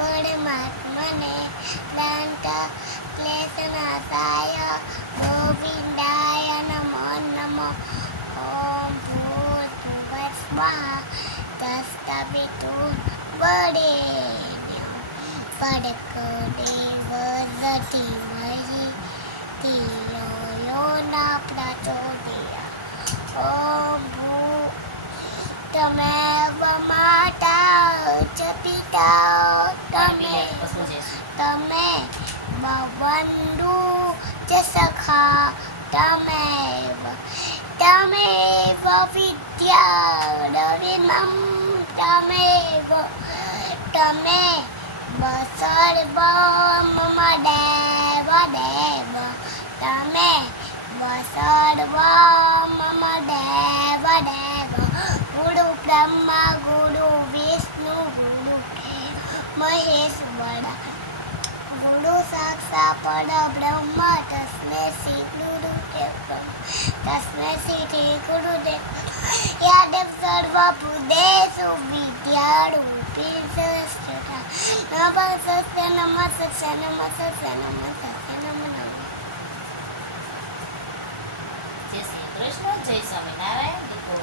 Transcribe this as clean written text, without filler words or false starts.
परमात्मने क्लेशनाशाय गोविन्दाय नमो नमः। ॐ भूर्भुवः स्वः तत्सवितुर्वरेण्यं भर्गो देवस्य धीमहि धियो यो न प्रचोदयात्। ॐ तमेव माता च पिता तमेव बन्धु च सखा तमेव विद्या रविमं तमेव सर्वं मम देव तमेव सर्वं मम देव गुरु ब्रह्मा गुरु विष्णु गुरु महेश्वर गुरु साक्षात् परब्रह्म तस्मै श्री गुरुदेव यादेव सर्वभूतेषु विद्यारूपी संस्थिता नमस्ते नमस्ते नमस्ते नमस्ते नमो नमः। જય શ્રી કૃષ્ણ, જય સ્વામિનારાયણ.